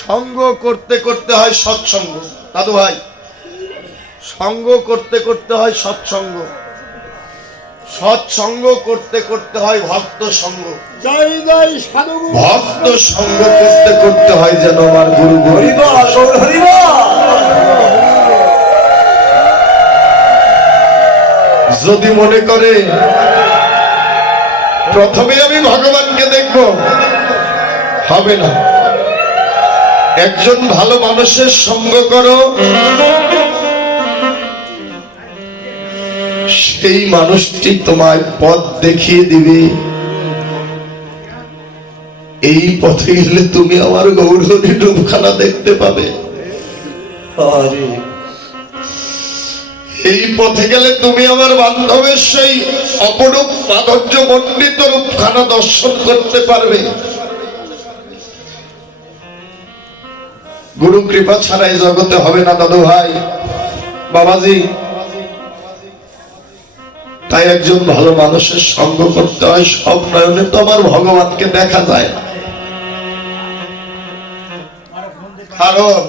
সঙ্গ করতে করতে হয় সৎসঙ্গ। দাদু ভাই, সঙ্গ করতে করতে হয় সৎসঙ্গ, সৎসঙ্গ করতে করতে হয় ভক্ত সঙ্গ, জয় জয় সাধু ভক্ত সঙ্গ করতে করতে হয় যেন আমার গুরু যদি মনে করে প্রথমে আমি ভগবানকে দেখব, হবে না। একজন ভালো মানুষের সঙ্গ করো, সেই মানুষটি তোমায় পথ দেখিয়ে দিবে। এই পথে গেলে তুমি আমার গৌরহরি রূপখানা দেখতে পাবে। এই পথে গেলে তুমি আমার বান্ধবের সেই অপরূপ মাধুর্য মণ্ডিত রূপখানা দর্শন করতে পারবে। গুরু কৃপা ছাড়াই জগতে হবে না দাদু ভাই, বাবাজি। তাই একজন ভালো মানুষের সঙ্গ করতে হয়। সব নয়নে তো আমার ভগবানকে দেখা যায় না, কারণ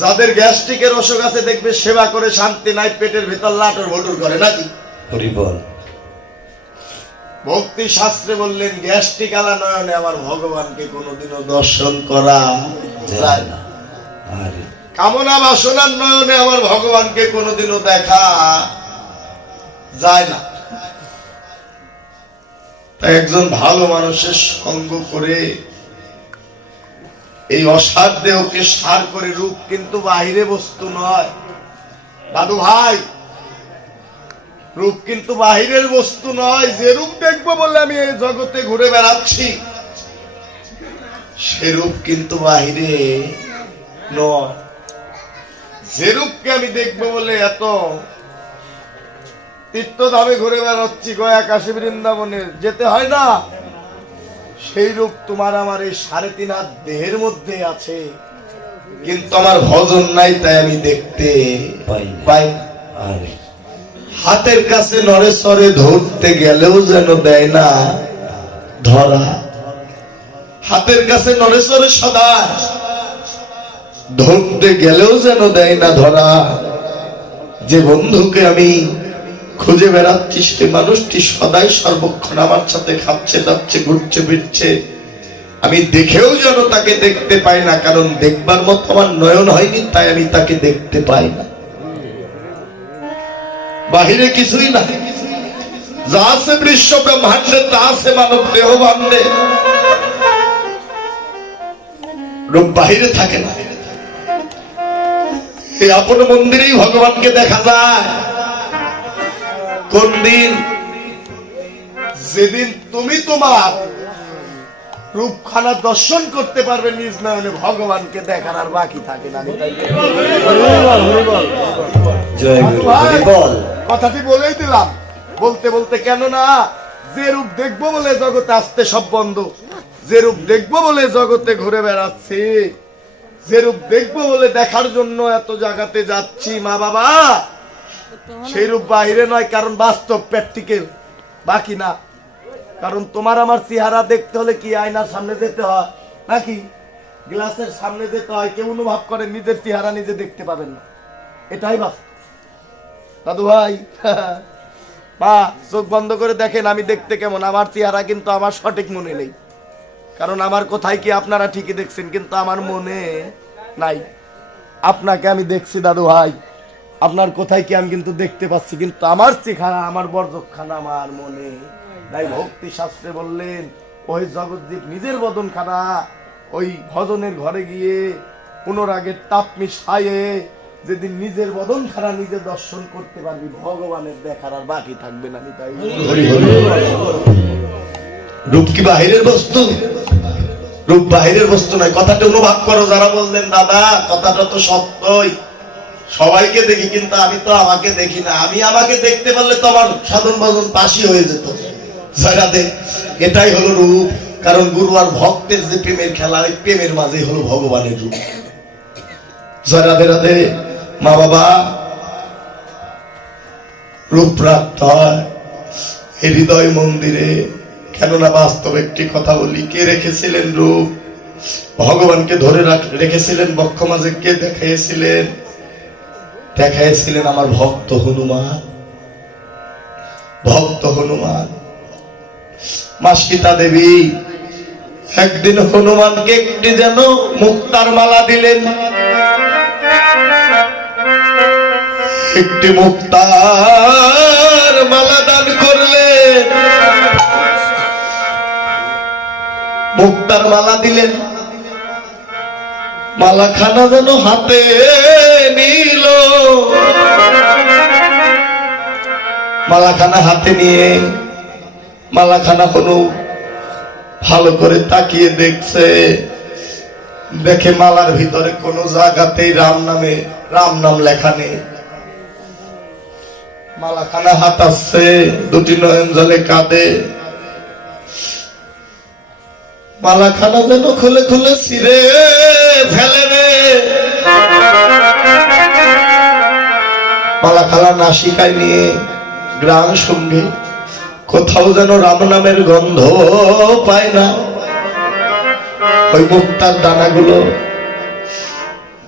যাদের গ্যাস্ট্রিকের অসুখ আছে দেখবে সেবা করে শান্তি নাই, পেটের ভিতর লাটর ভটুর করে নাকি। ভক্তি শাস্ত্রে বললেন গ্যাস্ট্রিক আলা নয়নে আমার ভগবানকে কোনোদিনও দর্শন করা যায় না। কামনা বাসনার নয়নে আমার ভগবানকে কোনোদিনও দেখা যায় না। তাই একজন ভালো মানুষের সঙ্গ করে এই অসার দেহকে সার করে, রূপ কিন্তু বাহিরে বস্তু নয় দাদু ভাই, রূপ কিন্তু বাহিরের বস্তু নয়। যে রূপ দেখবো বলে আমি এই জগতে ঘুরে বেড়াচ্ছি, সে রূপ কিন্তু বাহিরে নয়। যে রূপকে আমি দেখবো বলে এত তীর্থধামে ঘুরে বেড়াচ্ছি, গয়া কাশী বৃন্দাবনে যেতে হয় না, সেই রূপ তোমার আমার এই 3.5 হাত দেহের মধ্যে আছে, কিন্তু আমার ভজন নাই, তাই আমি দেখতে পাই। হাতের কাছে নড়ে সরে ধরতে গেলেও যেন দেয় না ধরা। হাতের কাছে নড়ে সরে সদা ধরতে গেলেও যেন দেয় না ধরা। যে বন্ধুকে আমি খুঁজে বেড়াচ্ছি, সে মানুষটি সদাই সর্বক্ষণ আমার সাথে খাচ্ছে যাচ্ছে, ঘুরছে ফিরছে, আমি দেখেও যেন তাকে দেখতে পাই না, কারণ দেখবার মতো আমার নয়ন হয়নি, তাই আমি তাকে দেখতে পাই না। বাহিরে কিছুই না, যা আছে বিশ্ব ব্রহ্মাণ্ডে, তা আছে মানব দেহ ভাণ্ডে, রূপ বাহিরে থাকে না। এই আপন মন্দিরেই ভগবানকে দেখা যায়। কোন দিন? যেদিন তুমি তোমার রূপখানা দর্শন করতে পারবে নিজ নয়নে, ভগবানকে দেখার আর বাকি থাকে না। কথাটি বলেই দিলাম, বলতে বলতে কেন না, যে রূপ দেখবো বলে জগতে আসতে সব বন্ধ, যে রূপ দেখবো বলে জগতে ঘুরে বেড়াচ্ছি, যে রূপ দেখবো বলে দেখার জন্য এত জায়গাতে যাচ্ছি, মা বাবা, সেই রূপ বাহিরে নয়, কারণ বাস্তব প্র্যাকটিক্যাল বাকি না। কারণ তোমার আমার চেহারা দেখতে হলে কি আয়নার সামনে যেতে হয় নাকি গ্লাসের সামনে যেতে হয়? কেউ অনুভব করে নিজের চেহারা নিজে দেখতে পাবেন না, এটাই বাস্তব দাদু ভাই। মা, চোখ বন্ধ করে দেখেন আমি দেখতে কেমন, আমার চেহারা কিন্তু আমার সঠিক মনে নেই, কারণ আমার কোথায় কি আপনারা ঠিকই দেখছেন, কিন্তু আমার মনে নাই। আপনাকে আমি দেখছি দাদু ভাই, আপনার কোথায় কি আমি কিন্তু দেখতে পাচ্ছি, কিন্তু আমার চেহারা, আমার বর্জখানা আমার মনে নাই। ভক্তি শাস্ত্রে বললেন ওই জগৎদীপ নিজের বদনখানা ওই ভজনের ঘরে গিয়ে অনুরাগের তাপ মিশায়ে যেদিন নিজের বদনখানা নিজে দর্শন করতে পারবি, ভগবানের দেখার আর বাকি থাকবে না। তাই রূপ কি বাহিরের বস্তু? রূপ বাহিরের বস্তু নয়, কথাটা অনুভব করো। যারা বললেন দাদা কথাটা তো সত্যই, সবাইকে দেখি কিন্তু আমি তো আমাকে দেখি না, আমি আমাকে দেখতে পারলে তো আমার সাধন ভজন পাশি হয়ে যেত। এটাই হলো রূপ, কারণ গুরু আর ভক্তের যে প্রেমের খেলা, ওই প্রেমের মাঝে হলো ভগবানের রূপ। জয় রাধে রাধে। মা বাবা, রূপ প্রাপ্ত হয় এই হৃদয় মন্দিরে। কেননা বাস্তব একটি কথা বলি, কে রেখেছিলেন রূপ? ভগবানকে ধরে রেখেছিলেন বক্ষ মাঝে কে দেখাইছিলেন? দেখাইছিলেন আমার ভক্ত হনুমান। ভক্ত হনুমান। মা সীতা দেবী একদিন হনুমানকে একটি যেন মুক্তার মালা দিলেন। একটি মুক্তার মালা দান করলেন। মুক্তার মালা দিলেন। মালাখানা যেন হাতে নিল। মালাখানা হাতে নিয়ে মালাখানা কোনো ভালো করে তাকিয়ে দেখছে। দেখে মালার ভিতরে কোনো জায়গাতেই রাম নাম লেখা নেই। মালাখানা হাতাচ্ছে, দুটি নয়ন জলে কাঁদে। মালাখানা যেন খুলে খুলে ছিঁড়ে ফেলে রে। মালাখানা নাসিকায় নিয়ে গ্রাম সঙ্গে কোথাও যেন রাম নামের গন্ধ পায় না। ওই মুক্তার দানাগুলো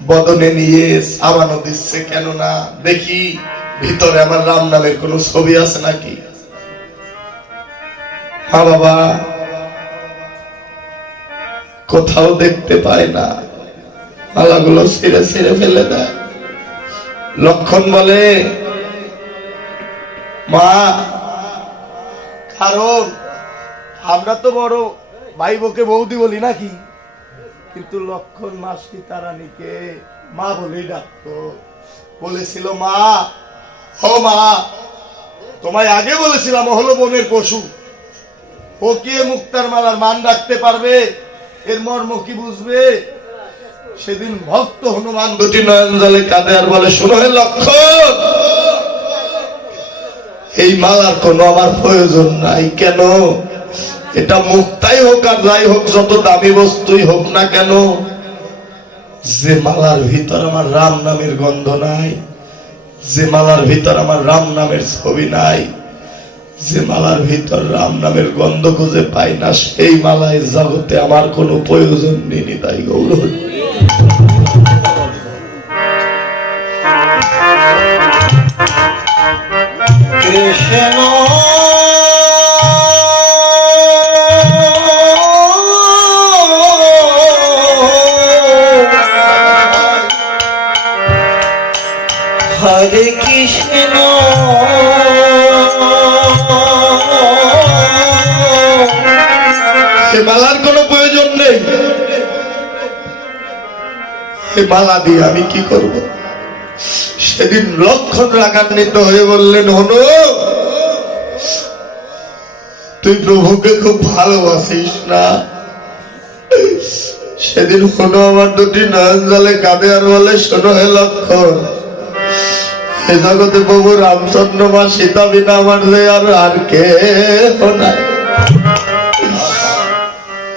বদনে নিয়ে সাবানো দিচ্ছে। কেননা দেখি ভিতরে আমার রাম নামের কোন ছবি আছে নাকি। মা বাবা কোথাও দেখতে পায় না। মালাগুলো ছিঁড়ে ছিঁড়ে ফেলে দেয়। লক্ষণ বলে, মা, কারণ আমরা তো বড় ভাই বোকে বৌদি বলি নাকি, কিন্তু লক্ষণ মা সীতারানীকে মা বলেই ডাকতো। বলেছিল, মা, ও মা, তোমায় আগে বলেছিলাম ও হলো বনের পশু। ও কে মুক্তার মালার মান রাখতে পারবে? এর মর্ম কি বুঝবে? সেদিন ভক্ত হনুমান দুটি নয়ন জলে কাঁদে আর বলে, শোনো হে লক্ষণ, এই মালার কোনো আমার প্রয়োজন নাই। কেন? এটা মুক্তাই হোক আর যাই হোক, যত দামি বস্তুই হোক না কেন, যে মালার ভিতর আমার রাম নামের গন্ধ নাই, যে মালার ভিতর আমার রাম নামের ছবি নাই, যে মালার ভিতর রাম নামের গন্ধ খুঁজে পাই না, সেই মালায় জগতে আমার কোনো প্রয়োজন নেই। তাই গৌর কৃষ্ণ হরে কৃষ্ণ মালার কোনো প্রয়োজন নেই। এই মালা দিয়ে আমি কি করব? সেদিন লক্ষণ রাগান্বিত হয়ে বললেন, হনু, তুই প্রভুকে খুব ভালোবাসিস না? সেদিন হনু আমার দুটি নয়ন জলে কাঁদে আর বলে, শোনো হে লক্ষণ, এ জগতে প্রভু রামচন্দ্র মা সীতা বিনা আমার যে আর কে নাই।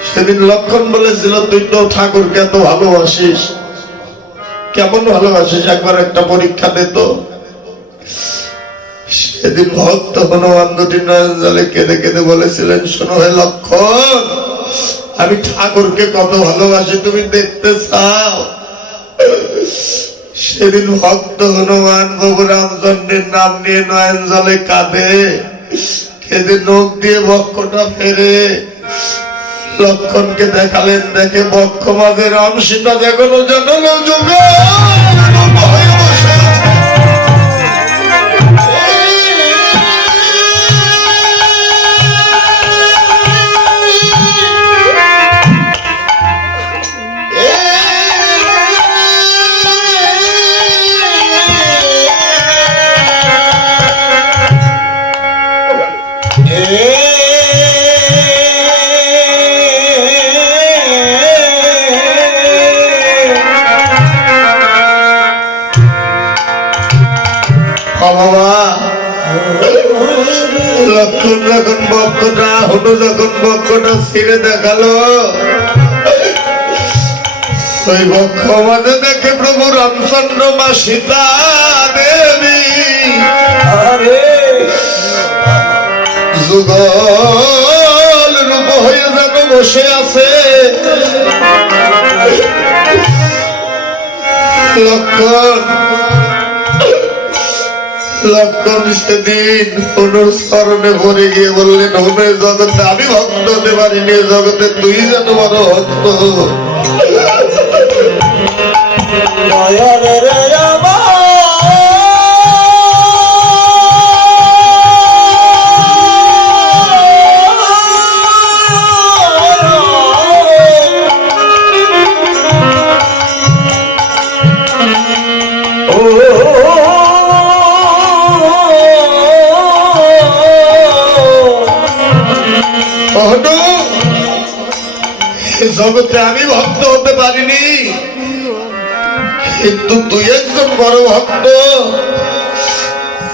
সেদিন লক্ষণ বলেছিল, তুই তো ঠাকুরকে এত ভালোবাসিস, কেমন ভালোবাসিস একবার একটা পরীক্ষা দে তো। সেদিন ভক্ত হনুমান দুটি নয়ন জলে কেঁদে কেঁদে বলেছিলেন, শোনো হে লক্ষণ, আমি ঠাকুরকে কত ভালোবাসি তুমি দেখতে চাও? সেদিন ভক্ত হনুমান প্রভু রামচন্দ্রের নাম নিয়ে নয়ন জলে কাঁদে, কেঁদে নখ দিয়ে বক্ষটা ফেরে লক্ষণকে দেখালেন। দেখে বক্ষ মাঝে রাম সীতা যেগুলো জনল যুগে লক্ষণ যখন বক্ষটা হনু যখন বক্ষটা ছিঁড়ে দেখালো, ওই বক্ষ মাঝে দেখে প্রভু রামচন্দ্র মা সীতা দেবী যুগল রূপ হয়ে যেন বসে আছে লক্ষণ লক্ষণ সেদিন অনুস্মরণে ভরে গিয়ে বললেন হনে জগতে আমি ভক্ত হতে পারিনি জগতে তুই যেন বড় ভক্ত নয়নের অনু, এ জগতে আমি ভক্ত হতে পারিনি কিন্তু তুই একজন বড় ভক্ত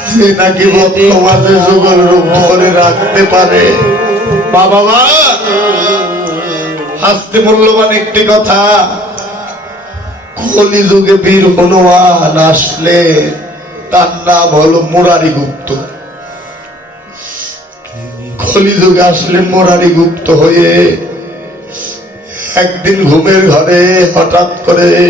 সে নাকি বর্তমানে যুগল রূপ ধরে রাখতে পারে বাবা মা হাসতে মূল্যবান একটি কথা কলি যুগে বীর হনুমান আসলে তার নাম হলো মুরারি গুপ্ত কলিযুগে আসলে মুরারি গুপ্ত হয়ে একদিন ঘুমের ঘরে হঠাৎ করে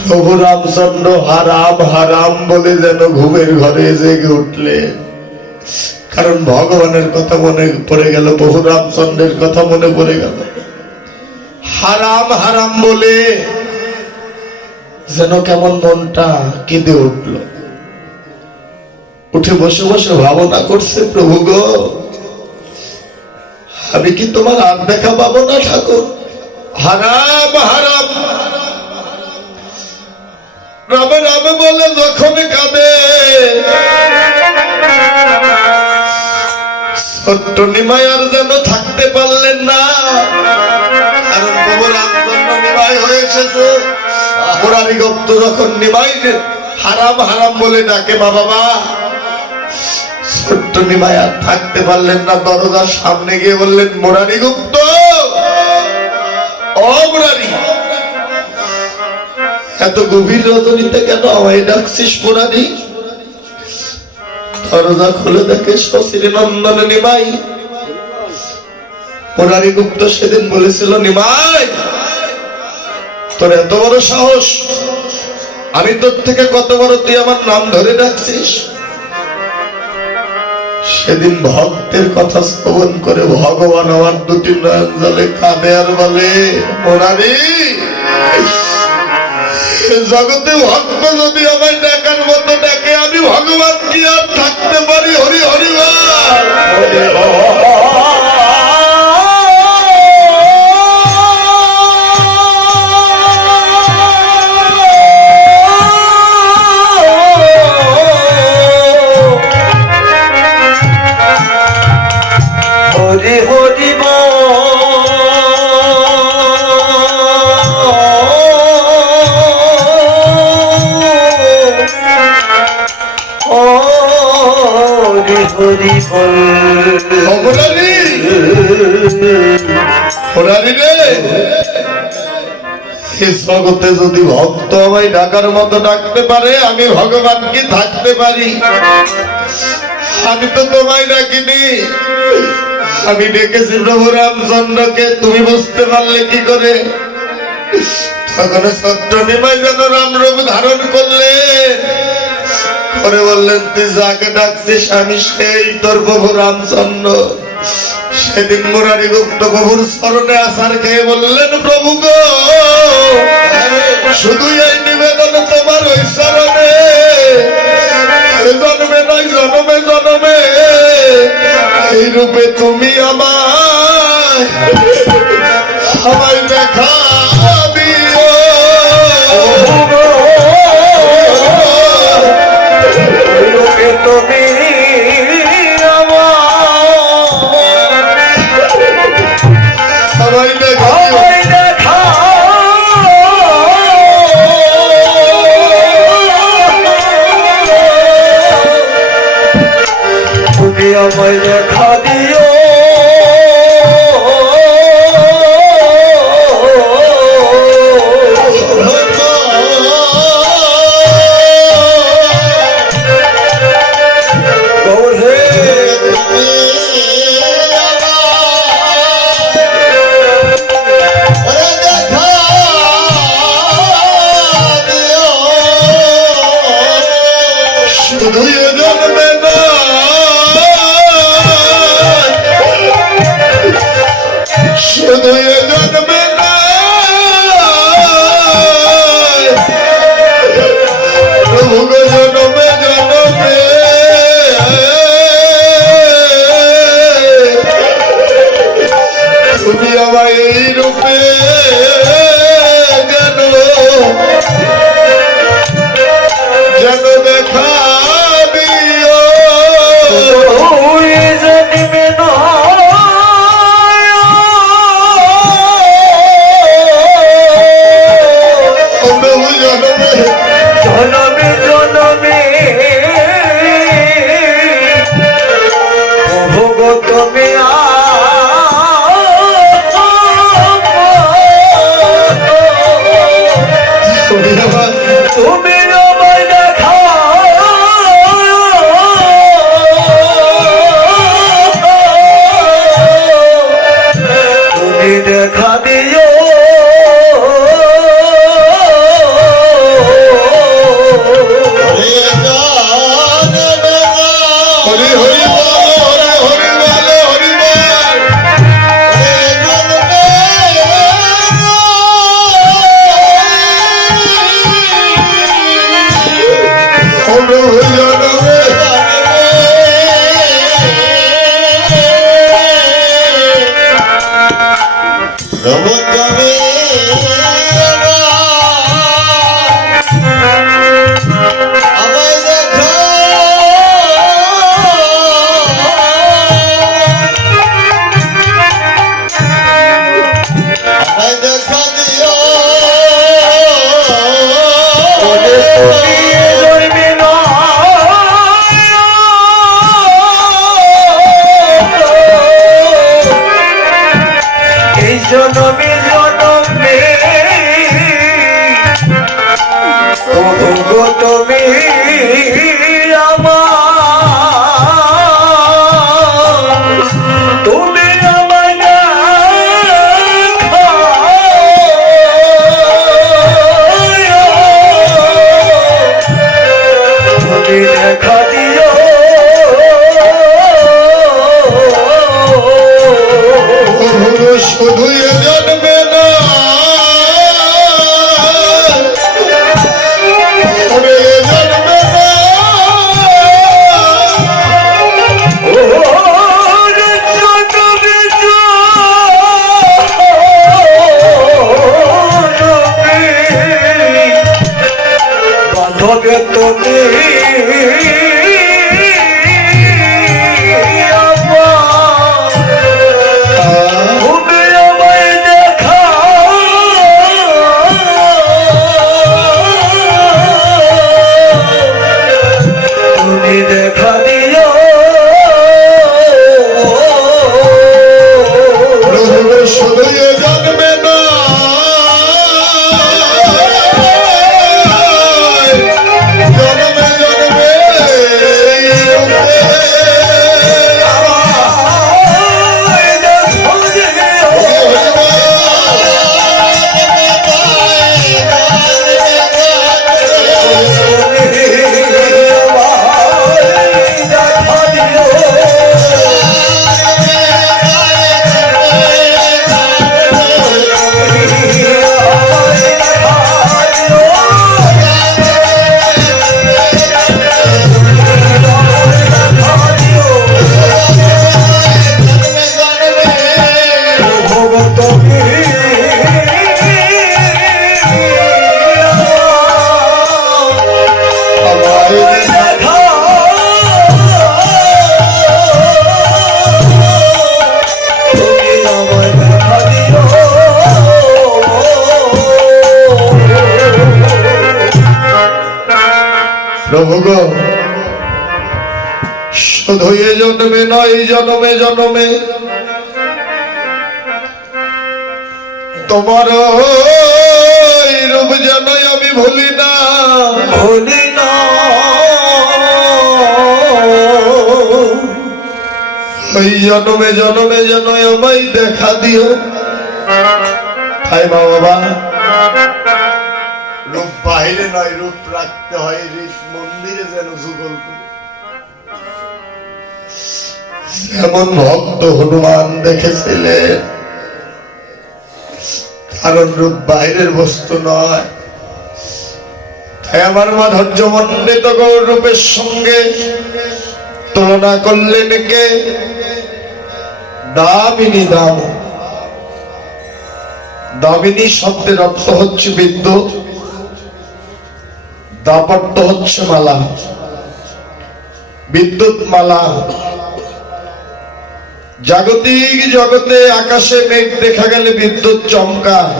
প্রভু রামচন্দ্র হারাম হারাম বলে যেন ঘুমের ঘরে জেগে উঠলেন কারণ ভগবানের কথা মনে পড়ে গেল প্রভু রামচন্দ্রের কথা মনে পড়ে গেল হারাম হারাম বলে যেন কেমন মনটা কেঁদে উঠল উঠে বসে বসে ভাবনা করছে প্রভু গো আমি কি তোমার আর দেখা পাবো না ঠাকুর হারাম হারাম রামে রামে বলে যখন কাঁদে ছোট্ট নিমাই আর যেন থাকতে পারলেন না কারণ প্রভু রামচন্দ্র নিমাই হয়ে এসেছে মুরারি গুপ্ত যখন নিমাই হারাম হারাম বলে ডাকে বাবা ছোট্ট নিমাই আর থাকতে পারলেন না দরজার সামনে গিয়ে বললেন মুরারি গুপ্ত ও মুরারি এত গভীর রজনীতে কেন আমায় ডাকছিস মুরারি দরজা খুলে দেখে শশীর নন্দন নিমাই মুরারি গুপ্ত সেদিন বলেছিল নিমাই তোর এত বড় সাহস আমি তোর থেকে কত বড় তুই আমার নাম ধরে ডাকছিস সেদিন ভক্তের কথা শ্রবণ করে ভগবান আমার দুটি নয়ন জলে কাঁদে আর বলে মুরারি জগতে ভক্ত যদি আমায় ডাকার মতো ডাকে আমি ভগবান কি আর থাকতে পারি হরি হরি হরি হরি হরি মুরারি মুরারি রে এই জগতে যদি ভক্ত আমায় ডাকার মতো ডাকতে পারে আমি ভগবান কি থাকতে পারি আমি তো তোমায় ডাকিনি আমি ডেকেছি প্রভু রামচন্দ্রকে তুমি বুঝতে পারলে কি করে তখন সত্য নিমাই যেন রামরূপ ধারণ করলে করে বললেন তুই যাকে ডাকছিস আমি সেই তোর প্রভু রামচন্দ্র সেদিন মুরারি গুপ্ত প্রভুর স্মরণে আসার খেয়ে বললেন প্রভু গো শুধু এই নিবেদন তোমার ওই স্মরণে জন্মে নয় জন্মে জন্মে এই রূপে তুমি আমায় দেখা দিও তুমি আমায় দেখা দিও তুমি আমায় দেখা দিও তুমি তুমি আমার তুমি আমায় দেখা তুমি দেখা দিও হরি হরি বল হরি হরি বল হরি জনমে জনমে ওগো তুমি আমার তুমি আমায় দেখা তুমি দেখা দিও শুধু এ জন্মে না ওরে এ জন্মে না বান্ধবে তুমি দেখা দিও শুধু এ জন্মে না জন্মে জন্মে প্রভু গো শুধু এ জন্মে নয় জন্মে জন্মে তোমার ওই রূপ যেন আমি ভুলি না ভুলি না ওই জন্মে জন্মে যেন আমায় দেখা দিও তাই মা বাবা রূপ বাহিরে নয় রূপ রাখতে হয় রীত মন্দিরে যেন যুগল করে এমন ভক্ত হনুমান দেখেছিলেন কারণ রূপ বাইরের বস্তু নয় তাই আমার মাধুর্য মণ্ডিত গৌর রূপের সঙ্গে তুলনা করলেন কে দামিনী দাম দামিনী শব্দের অর্থ হচ্ছে বিদ্যুৎ দাপট্য হচ্ছে মালা বিদ্যুৎ মালা জাগতিক জগতে আকাশে মেঘ দেখা গেলে বিদ্যুৎ চমকায়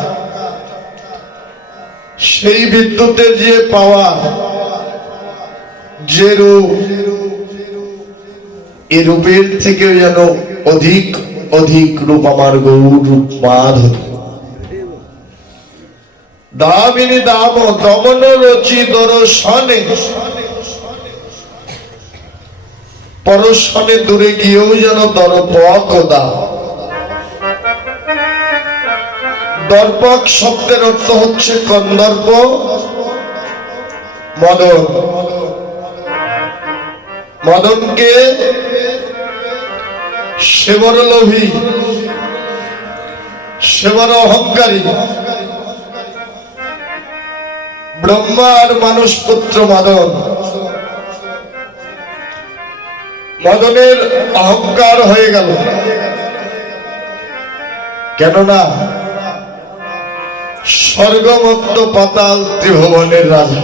সেই বিদ্যুতের যে পাওয়া যে রূপ এ রূপের থেকে যেন অধিক অধিক রূপ আমার গৌর রূপ মাধব দামিনী দাম দমন রচি দর্শনে পরশনে দূরে গিয়েও যেন দরপক দাও। দর্পক শব্দের অর্থ হচ্ছে কন্দর্প মদন। মদনকে সে বড় লোভী, সে বড় অহংকারী। ব্রহ্মা আর মানুষ পুত্র মদন, মদনের অহংকার হয়ে গেল। কেননা স্বর্গমত্ত পাতাল ত্রিভুবনের রাজা।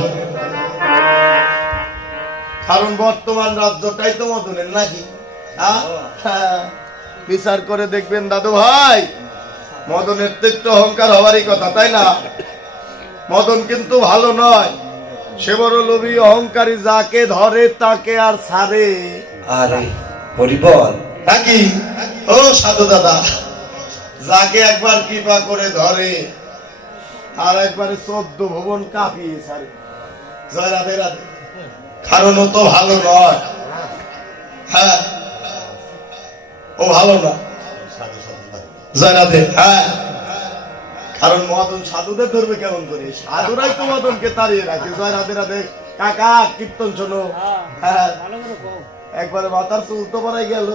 কারণ বর্তমান রাজ্যটাই তো মদনের নাকি? বিচার করে দেখবেন দাদু ভাই, মদনের তো একটু অহংকার হওয়ারই কথা, তাই না? মদন কিন্তু ভালো নয়, সে বড় লোভী অহংকারী, যাকে ধরে তাকে আর ছাড়ে। আরে হরিবল নাকি ও সাধু দাদা, যাকে একবার কৃপা করে ধরে আর একবারে 14 ভুবন কাঁপিয়ে ছাড়ে। জয় রাধে রাধে। কারণ ও তো ভালো নয়। হ্যাঁ, ও ভালো না। জয় রাধে। হ্যাঁ, কারণ মদন সাধুদের ধরবে কেমন করে? সাধুরাই তো মদনকে তাড়িয়ে রাখে। জয় রাধে রাধে। কাকা কীর্তন শোনো। হ্যাঁ, একবারে মাথার চুল তো পড়াই গেল।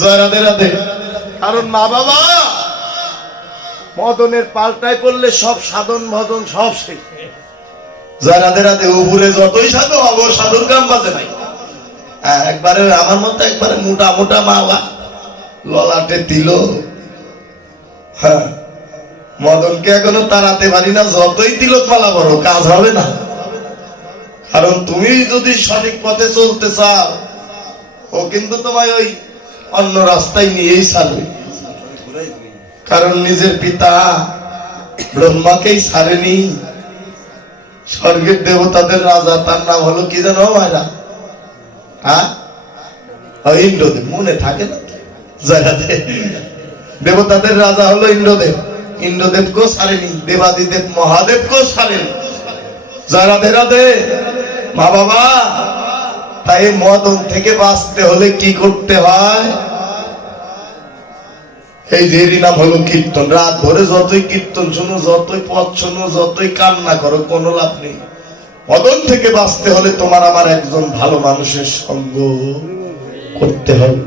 জয় রাধে রাধে। কারণ মা বাবা মদনের পাল্টায় পড়লে সব সাধন ভজন সব শেষ। জয় রাধে রাধে। উপরে যতই সাধু হবো, সাধুর কাম বাজে নাই। হ্যাঁ, একবারে আমার মতো একবারে মোটা মোটা মালা ললাটে দিল। হ্যাঁ, মদনকে এখনো তাড়াতে পারি না। যতই তিলক মালা বড় কাজ হবে না। কারণ তুমি যদি সঠিক পথে চলতে চাও, ও কিন্তু তোমায় ওই অন্য রাস্তায় নিয়েই ছাড়বে। কারণ নিজের পিতা ব্রহ্মাকেই ছাড়েনি। স্বর্গের দেবতাদের রাজা, তার নাম হলো কি জানো মায়েরা? হ্যাঁ, ইন্দ্রদেব। মনে থাকে না? দেবতাদের রাজা হলো ইন্দ্রদেব। ইন্দ্রদেবকেও ছাড়েনি, দেবাদিদেব মহাদেবকেও ছাড়েনি। জয় রাধে রাধে। মা বাবা, তাই মদন থেকে বাঁচতে হলে কি করতে হয়? এই যে নাম হলো কীর্তন। রাত ভরে যতই কীর্তন শোনো, যতই পথ শোনো, যতই কান্না করো, কোনো লাভ নেই। মদন থেকে বাঁচতে হলে তোমার আমার একজন ভালো মানুষের সঙ্গ করতে হবে।